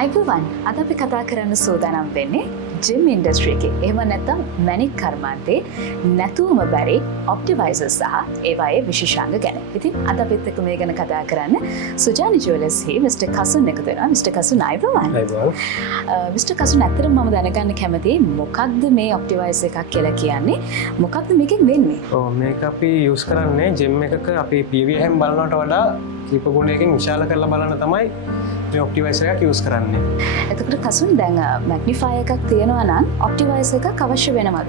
අයිබෝවන් අද අපි කතා කරන්න සූදානම් වෙන්නේ ජිම් ඉන්ඩස්ට්‍රි එකේ එහෙම නැත්නම් මැනික් කර්මාන්තේ නැතුවම බැරි ඔප්ටිමයිසර් සහ ඒවායේ විශේෂාංග ගැන. ඉතින් අද අපිත් එක්ක මේ ගැන කතා කරන්න සුජානි ජුවලර්ස් හි මිස්ටර් කසුන් එකතු වෙනවා. මිස්ටර් කසුන් අයිබෝවන්. අයිබෝවන්. මිස්ටර් කසුන් ඇත්තටම මම දැනගන්න කැමතියි මොකක්ද මේ ඔප්ටිමයිසර් එකක් කියලා කියන්නේ? මොකක්ද මේකෙන් වෙන්නේ? මේක අපි යූස් කරන්නේ ජිම් එකක අපි PVM බලනවට වඩා කීප ගුණයකින් විශාල කරලා බලන්න තමයි මේ ඔප්ටිමයිසර් එකක් යූස් කරන්නේ. එතකොට කසුන් දැන් මැග්නිෆයර් එකක් තියෙනවා නම් ඔප්ටිමයිසර් එකක් අවශ්‍ය වෙනවද?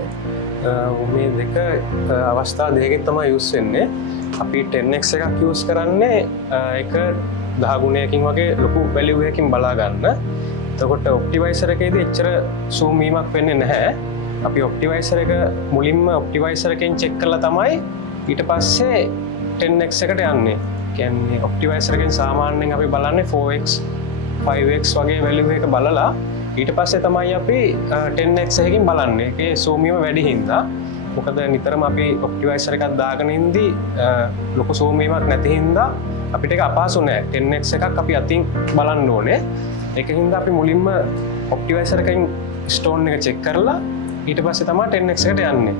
මේ දෙක අවස්ථා දෙකකින් තමයි යූස් වෙන්නේ. අපි 10x එකක් යූස් කරන්නේ ඒක 10 ගුණයකින් වගේ ලොකු වැලියු එකකින් බලා ගන්න. එතකොට ඔප්ටිමයිසර් එකේදී එච්චර zoom වීමක් වෙන්නේ නැහැ. අපි ඔප්ටිමයිසර් එක මුලින්ම ඔප්ටිමයිසර් එකෙන් චෙක් කරලා තමයි ඊට පස්සේ 10x එකට යන්නේ. කියන්නේ ඔප්ටිමයිසර් එකෙන් සාමාන්‍යයෙන් අපි බලන්නේ 4x 5x වගේ වැලියු එක බලලා ඊට පස්සේ තමයි අපි 10x එකකින් බලන්නේ. ඒකේ zoom වීම වැඩි හින්දා මොකද නිතරම අපි ඔප්ටිමයිසර් එකක් දාගෙන ඉඳි ලොකු zoom වීමක් නැති හින්දා අපිට ඒක අපහසු නෑ. 10x එකක් අපි අතින් බලන්න ඕනේ. ඒක හින්දා අපි මුලින්ම ඔප්ටිමයිසර් එකෙන් ස්ටෝන් එක චෙක් කරලා ඊට පස්සේ තමයි 10x එකට යන්නේ.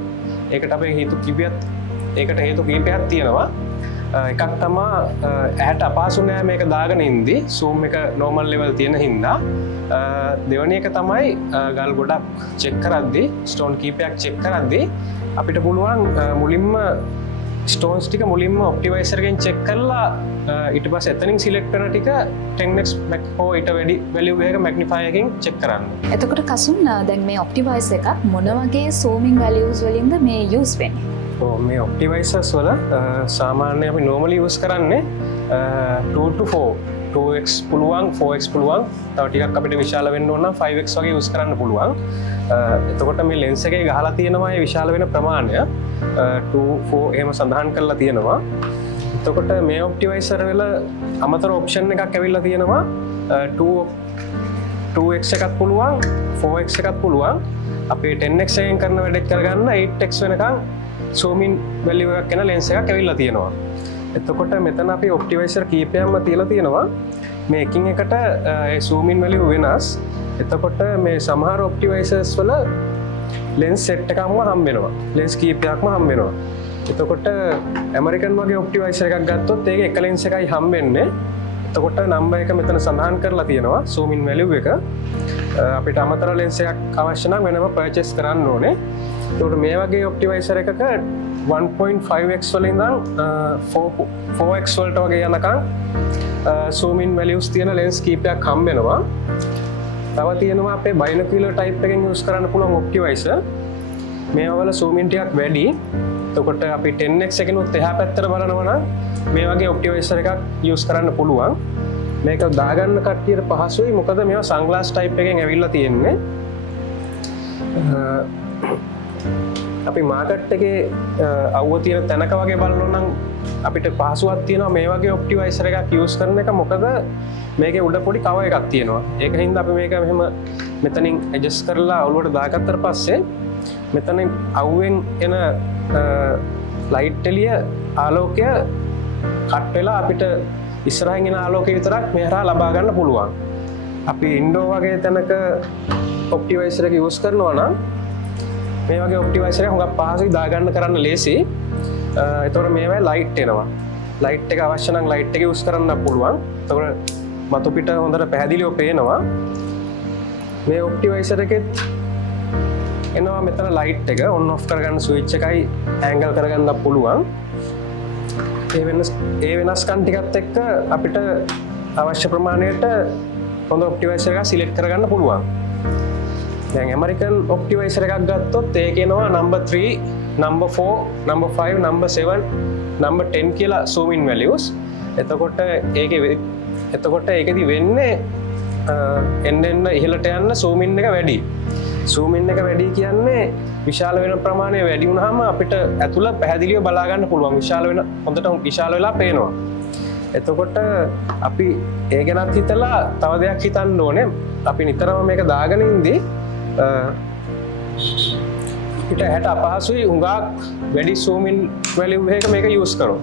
ඒකට අපේ හේතු කීපයක් තියෙනවා. එකක් තමා ඇහැට අපහසු නෑ මේක දාගෙන ඉඳි zoom එක normal level තියෙන හින්දා. දෙවැනි එක තමයි ගල් ගොඩක් චෙක් කරද්දී ස්ටෝන් කීපයක් චෙක් කරද්දී අපිට පුළුවන් මුලින්ම ස්ටෝන්ස් ටික මුලින්ම ඔප්ටිමයිසර් එකෙන් චෙක් කරලා ඊට පස්සේ එතනින් සිලෙක්ට් කරන ටික 10x හෝ ඊට වැඩි වැලියු එකක මැග්නිෆයර් එකකින් චෙක් කරන්න. එතකොට කසුන් දැන් මේ ඔප්ටිමයිසර් එකක් මොන වගේ zooming values වලින්ද මේ යූස් වෙන්නේ? මේ ඔප්ටිමයිසර්ස් වල සාමාන්‍ය අපි normally use කරන්නේ 2 to 4 2x පුළුවන් 4x පුළුවන් තව ටිකක් අපිට විශාල වෙන්න ඕන නම් 5x වගේ use කරන්න පුළුවන්. එතකොට මේ lens එකේ ගහලා තියෙනවා මේ විශාල වෙන ප්‍රමාණය 2 4 එහෙම සඳහන් කරලා තියෙනවා. එතකොට මේ ඔප්ටිමයිසර් වල අමතර option එකක් ඇවිල්ලා තියෙනවා 2x එකක් පුළුවන් 4x එකක් පුළුවන්. අපි 10x එකෙන් කරන වැඩේ කරගන්න 8x වෙනකන් zoom in value එකක් වෙන lens එකක් ඇවිල්ලා තියෙනවා. එතකොට මෙතන අපි ඔප්ටිමයිසර් කීපයක්ම තියලා තියෙනවා. මේ එකින් එකට ඒ zoom in value වෙනස්. එතකොට මේ සමහර ඔප්ටිමයිසර්ස් වල lens set එකක්ම හම්බ වෙනවා. lens කීපයක්ම හම්බ වෙනවා. එතකොට ඇමරිකන් වගේ ඔප්ටිමයිසර් එකක් ගත්තොත් ඒකේ එක lens එකයි හම්බ වෙන්නේ. එතකොට නම්බර් එක මෙතන සඳහන් කරලා තියෙනවා zoom in value එක. අපිට අමතර lens එකක් අවශ්‍ය නම් වෙනම purchase කරන්න ඕනේ. එතකොට මේ වගේ ඔප්ටිමයිසර් එකක 1.5x වල ඉඳන් 4x වලට වගේ යනකම් zoom in values තියෙන lens කීපයක් හම්බ වෙනවා. තව තියෙනවා අපේ binocular type එකෙන් use කරන්න පුළුවන් ඔප්ටිමයිසර්. මේවා වල zoom in ටිකක් වැඩි. එතකොට අපි 10x එකනොත් එහා පැත්තට බලනවා නම් මේ වගේ ඔප්ටිමයිසර් එකක් use කරන්න පුළුවන්. මේක දාගන්න කට්ටියට පහසුයි මොකද මේවා sunglass type එකෙන් ඇවිල්ලා තියෙන්නේ. අපි මාකට් එකේ අවුව තියෙන තැනක වගේ බලනවා නම් අපිට පහසුවක් තියෙනවා මේ වගේ ඔප්ටිමයිසර් එකක් යූස් කරන එක. මොකද මේකේ උඩ පොඩි කවර් එකක් තියෙනවා. ඒක හින්දා අපි මේක මෙහෙම මෙතනින් ඇඩ්ජස්ට් කරලා ඔළුවට දාගත්තට පස්සේ මෙතනින් අවුවෙන් එන ලයිට් එළිය ආලෝකය කට් වෙලා අපිට ඉස්සරහින් එන ආලෝකය විතරක් මෙහරහා ලබා ගන්න පුළුවන්. අපි ඉන්ඩෝ වගේ තැනක ඔප්ටිමයිසර් එක යූස් කරනවා නම් මේ වගේ ඔප්ටිමයිසර් එක හුඟක් පහසුයි දාගන්න කරන්න ලේසි. ඒතකොට මේවයි ලයිට් එනවා. ලයිට් එක අවශ්‍ය නම් ලයිට් එක යූස් කරන්න පුළුවන්. ඒතකොට මතු පිට හොඳට පැහැදිලිව පේනවා. මේ ඔප්ටිමයිසර් එකෙත් එනවා මෙතන ලයිට් එක ඔන් ඔෆ් කරගන්න ස්විච් එකයි ඇන්ගල් කරගන්න පුළුවන්. ඒ වෙනස්කම් ටිකත් එක්ක අපිට අවශ්‍ය ප්‍රමාණයට හොඳ ඔප්ටිමයිසර් එකක් සිලෙක්ට් කරගන්න පුළුවන්. දැන් ඇමරිකන් ඔප්ටිමයිසර් එකක් ගත්තොත් ඒකේ එනවා number 3, number 4, number 5, number 7, number 10 කියලා zoom in values. එතකොට ඒකෙදි වෙන්නේ එන්න ඉහළට යන්න zoom in එක වැඩි. zoom in එක වැඩි කියන්නේ විශාල වෙන ප්‍රමාණය වැඩි වුණාම අපිට ඇතුළ පැහැදිලිව බලා ගන්න පුළුවන්. හොඳට විශාල වෙලා පේනවා. එතකොට අපි ඒ ගැනත් හිතලා තව දෙයක් හිතන්න ඕනේ. අපි නිතරම මේක දාගෙන ඉඳි අපිට ඇහැට අපහසුයි හුඟක් වැඩි zoom in value එකක මේක යූස් කරොත්.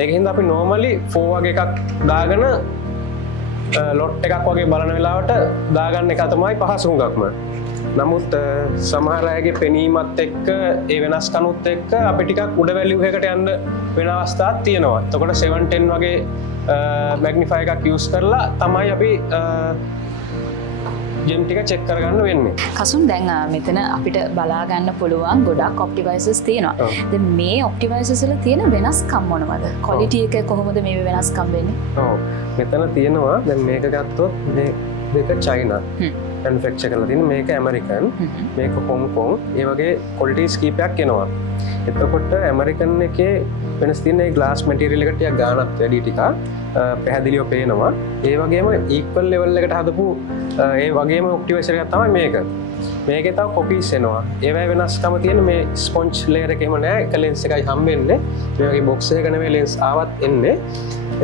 ඒක හින්දා අපි normally 4 වගේ එකක් දාගෙන ලොට් එකක් වගේ බලන වෙලාවට දාගන්න එක තමයි පහසු හුඟක්ම. නමුත් සමහර අයගේ පෙනීමත් එක්ක ඒ වෙනස්කනුත් එක්ක අපි ටිකක් උඩ වැලියු එකකට යන්න වෙන අවස්ථාවක් තියෙනවා. එතකොට 710 වගේ මැග්නිෆයි එකක් යූස් කරලා තමයි අපි ජෙම් ටික චෙක් කරගන්න වෙන්නේ. කසුන් දැන් මෙතන අපිට බලා ගන්න පුළුවන් ගොඩක් ඔප්ටිවයිසස් තියෙනවා. දැන් මේ ඔප්ටිවයිසස් වල තියෙන වෙනස්කම් මොනවද? ක්වොලිටි එක කොහොමද මේ වෙනස්කම් වෙන්නේ? ඔව්. මෙතන තියෙනවා දැන් මේක ගත්තොත් මේක චයිනා මැනුෆැක්චර් කරලා තියෙන, මේක ඇමරිකන්, මේක හොංකොං. ඒ වගේ ක්වොලිටිස් කීපයක් එනවා. එතකොට ඇමරිකන් එකේ වෙනස් තියෙන ඒ ග්ලාස් මැටීරියල් එකට ටිකක් ගාණක් වැඩි ටිකක් පැහැදිලිව පේනවා. ඒ වගේම ඉක්වල් ලෙවල් එකට හදපු ඒ වගේම ඔප්ටිවයිසර් එකක් තමයි මේක. මේකේ තව කොපීස් එනවා. ඒවැ වෙනස්කම තියෙන මේ ස්පොන්ජ් ලේයර් එකේම නෑ. එක ලෙන්ස් එකයි හම්බෙන්නේ. මේ වගේ බොක්ස් එකක නෙමෙයි ලෙන්ස් ආවත් එන්නේ.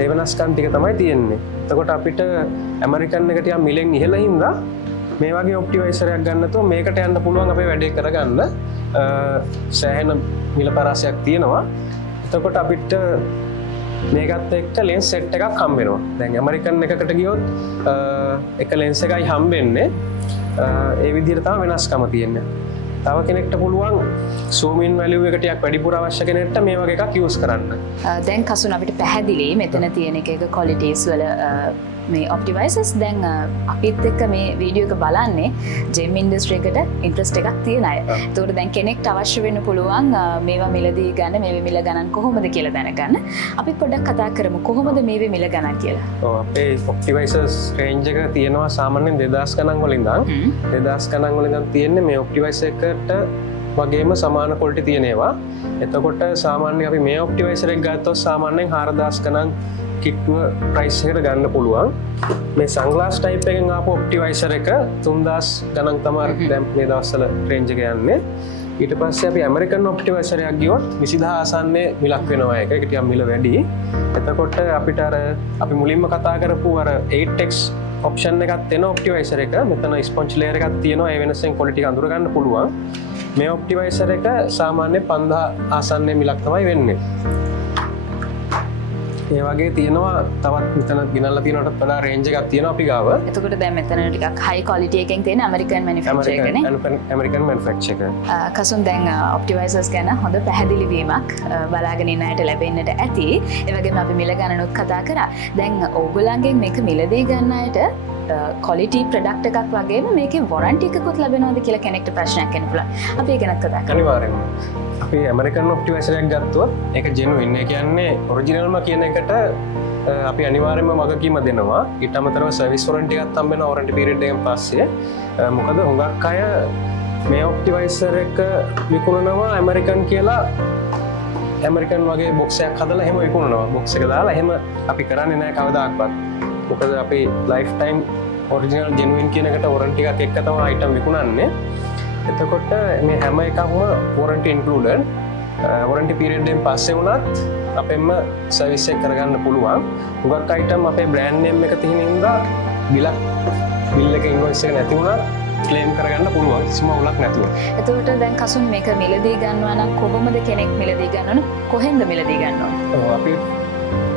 ඒ වෙනස්කම් ටික තමයි තියෙන්නේ. එතකොට අපිට ඇමරිකන් එක ටිකක් මිලෙන් ඉහළ හින්දා මේ වගේ ඔප්ටිවයිසරයක් ගන්නතෝ මේකට යන්න පුළුවන් අපේ වැඩේ කරගන්න සෑහෙන මිල පරාසයක් තියෙනවා. එතකොට අපිට මේකත් එක්ක ලෙන්ස් සෙට් එකක් හම්බ වෙනවා. දැන් ඇමරිකන් එකකට ගියොත් එක ලෙන්ස් එකයි හම්බෙන්නේ. ඒ විදිහට තමයි වෙනස්කම තියෙන්නේ. තව කෙනෙක්ට පුළුවන් zoom in value එක ටිකක් වැඩිපුර අවශ්‍ය කෙනෙක්ට මේ වගේ එකක් use කරන්න. දැන් කසුන් අපිට පැහැදිලි මෙතන තියෙන එක qualities වල මේ ඔප්ටිවයිසස් දැන් අපිත් එක්ක මේ වීඩියෝ එක බලන්නේ ජෙම් ඉන්ඩස්ට්‍රි එකට ඉන්ට්‍රස්ට් එකක් තියෙන අය. ඒකට දැන් කෙනෙක්ට අවශ්‍ය වෙන්න පුළුවන් මේවා මිලදී ගන්න, මේවේ මිල ගණන් කොහොමද කියලා දැනගන්න. අපි පොඩ්ඩක් කතා කරමු කොහොමද මේවේ මිල ගණන් කියලා. ඔව් අපේ ඔප්ටිවයිසර්ස් රේන්ජ් එක තියෙනවා සාමාන්‍යයෙන් 2000 ගණන් වලින් ඉඳන් 2000 ගණන් වලින් ඉඳන් තියෙන්නේ මේ ඔප්ටිවයිසර් එකට වගේම සමාන ක්වොලිටි තියෙන ඒවා. එතකොට සාමාන්‍යයෙන් අපි මේ ඔප්ටිවයිසර් එක ගත්තොත් සාමාන්‍යයෙන් 4000 ගණන් කිට්ටුව ප්‍රයිස් එකට ගන්න පුළුවන්. මේ සන්ග්ලාස් ටයිප් එකෙන් ආපු ඔප්ටිවයිසර් එක 3000 ගණන් තමයි දැන් මේ දවස්වල රේන්ජ් එක යන්නේ. ඊට පස්සේ අපි ඇමරිකන් ඔප්ටිවයිසර් එකක් ගියොත් 20000 ආසන්නයේ මිලක් වෙනවා ඒක. ඒක ටිකක් මිල වැඩි. එතකොට අපිට අර අපි මුලින්ම කතා කරපු අර 8x ඔප්ෂන් එකක් තියෙන ඔප්ටිවයිසර් එක මෙතන ස්පොන්ජ් ලේයර් එකක් තියෙනවා. ඒ වෙනසෙන් ක්වොලිටි එක අඳුර ගන්න පුළුවන්. මේ ඔප්ටිවයිසර් එක සාමාන්‍ය 5000 ආසන්නයේ මිලක් තමයි වෙන්නේ. ඒ වගේ තියෙනවා තවත් මෙතන ගෙනල්ලා තියෙනවට වඩා රේන්ජ් එකක් තියෙනවා අපි ගාව. එතකොට දැන් මෙතන ටිකක් හයි ක්වොලිටි එකෙන් තියෙන ඇමරිකන් මැනුෆැක්චර් එකනේ. ඇමරිකන් මැනුෆැක්චර් එක. කසුන් දැන් ඔප්ටිවයිසර්ස් ගැන හොඳ පැහැදිලි වීමක් බලාගෙන ඉන්න අයට ලැබෙන්නට ඇති. ඒ වගේම අපි මිල ගණනුත් කතා කරා. දැන් ඕගොල්ලන්ගෙන් මේක මිලදී ගන්න අයට ක්වොලිටි ප්‍රොඩක්ට් එකක් වගේම මේකේ වොරන්ටි එකකුත් ලැබෙනවද කියලා කෙනෙක්ට ප්‍රශ්නයක් එන්න පුළුවන්. අපි ඒ ගැනත් කතා කරමු. අනිවාර්යෙන්ම. අපි ඇමරිකන් ඔප්ටිවයිසර් එකක් ගත්තොත් ඒක ජෙනුයින්. ඒ කියන්නේ ඔරිජිනල්ම කියන එකට අපි අනිවාර්යෙන්ම වගකීම දෙනවා. ඊට අමතරව සර්විස් වොරන්ටි එකක් හම්බ වෙනවා වොරන්ටි පීරියඩ් එකෙන් පස්සේ. මොකද හුඟක් අය මේ ඔප්ටිවයිසර් එක විකුණනවා ඇමරිකන් කියලා ඇමරිකන් වගේ බොක්ස් එකක් හදලා එහෙම විකුණනවා. බොක්ස් එක දාලා එහෙම අපි කරන්නේ නැහැ කවදාවත්. මොකද අපි ලයිෆ් ටයිම් ඔරිජිනල් ජෙනුයින් කියන එකට වොරන්ටි එකක් එක්ක තමයි අයිටම් විකුණන්නේ. එතකොට මේ හැම එකක්ම වොරන්ටි ඉන්ක්ලූඩඩ්. වොරන්ටි පීරියඩ් එකෙන් පස්සේ වුණත් අපෙන්ම සර්විස් එක කරගන්න පුළුවන්. හුඟක් අයිටම් අපේ බ්‍රෑන්ඩ් නේම් එක තියෙන හින්දා බිල් එක ඉන්වොයිස් එක නැති වුණත් ක්ලේම් කරගන්න පුළුවන් කිසිම අවුලක් නැතුව. එතකොට දැන් කසුන් මේක මිලදී ගන්නවා නම් කොහොමද කෙනෙක් මිලදී ගන්නවද? කොහෙන්ද මිලදී ගන්නවද? අපි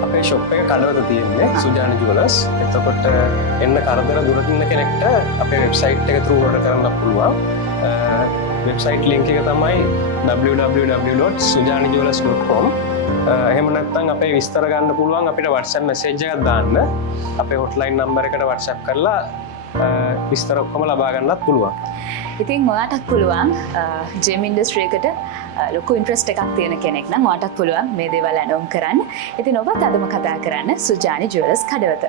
අපේ ෂොප් එක කඩවත තියෙන්නේ සුජාන ජුවලර්ස්. එතකොට එන්න කරදර දුරක ඉන්න කෙනෙක්ට අපේ වෙබ්සයිට් එක through order කරන්න පුළුවන්. වෙබ්සයිට් ලින්ක් එක තමයි www.sujanijewelers.com. එහෙම නැත්නම් අපේ විස්තර ගන්න පුළුවන් අපිට WhatsApp message එකක් දාන්න. අපේ hotline number එකට WhatsApp කරලා විස්තර ඔක්කොම ලබා ගන්නත් පුළුවන්. ඉතින් ඔයාටත් පුළුවන් ජෙම් ඉන්ඩස්ට්‍රි එකට ලොකු ඉන්ට්‍රස්ට් එකක් තියෙන කෙනෙක් නම් ඔයාටත් පුළුවන් මේ දේවල් ඇනෝම් කරන්න. ඉතින් ඔබත් අදම කතා කරන්න සුජානි ජුවලර්ස් කඩවත.